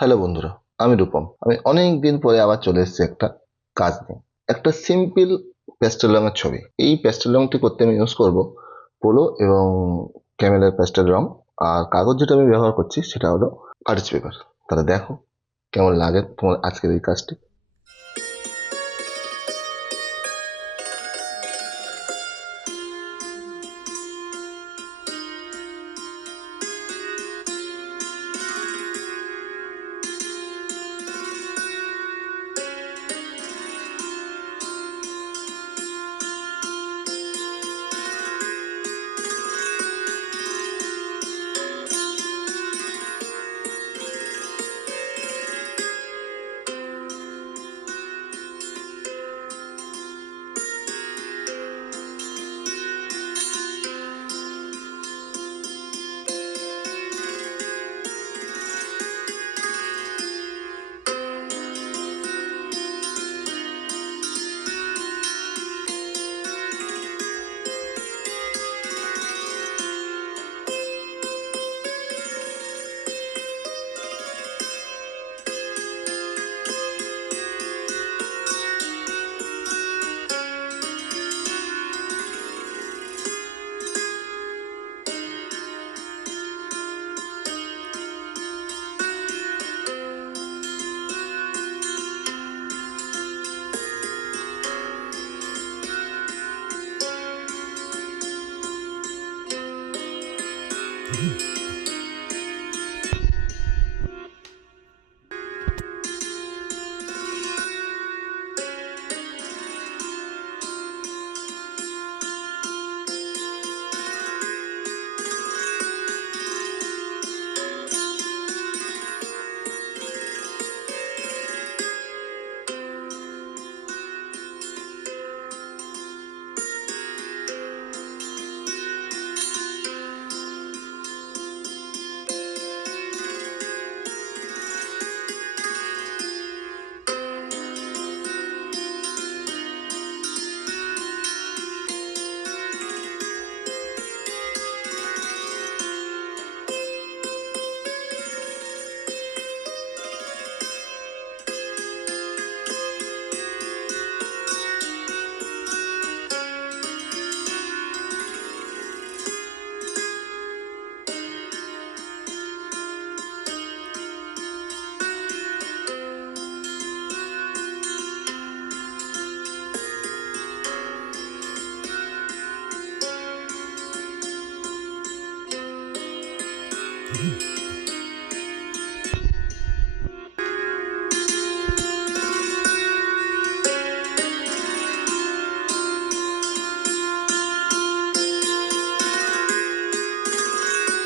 Hello বন্ধুরা, আমি রূপম। আমি অনেক দিন পরে আবার চলে এসেছি একটা কাজ নিয়ে। একটা সিম্পল প্যাস্টেল রঙের ছবি। এই প্যাস্টেল রঙটি করতে আমি ইউজ করব পোলো এবং ক্যামেলের প্যাস্টেল রং। আর কাগজ যেটা আমি ব্যবহার করছি সেটা হলো আর্টস পেপার। তাহলে দেখো কেমন লাগে তোমার আজকের এই কাজটি।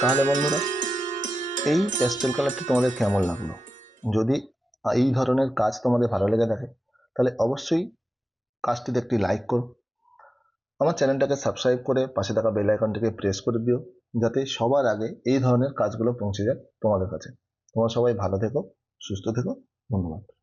তাহলে বন্ধুরা, এই প্যাস্টেল কালারটি তোমাদের কেমন লাগলো? যদি এই ধরনের কাজ তোমাদের ভালো লেগে থাকে তাহলে অবশ্যই কাজটিতে একটি লাইক করো। আমার চ্যানেলটাকে সাবস্ক্রাইব করে পাশে থাকা বেল আইকনটিকে প্রেস করে দিও, যাতে সবার আগে এই ধরনের কাজগুলো পৌঁছে যায় তোমাদের কাছে। তোমরা সবাই ভালো থেকো, সুস্থ থেকো। ধন্যবাদ।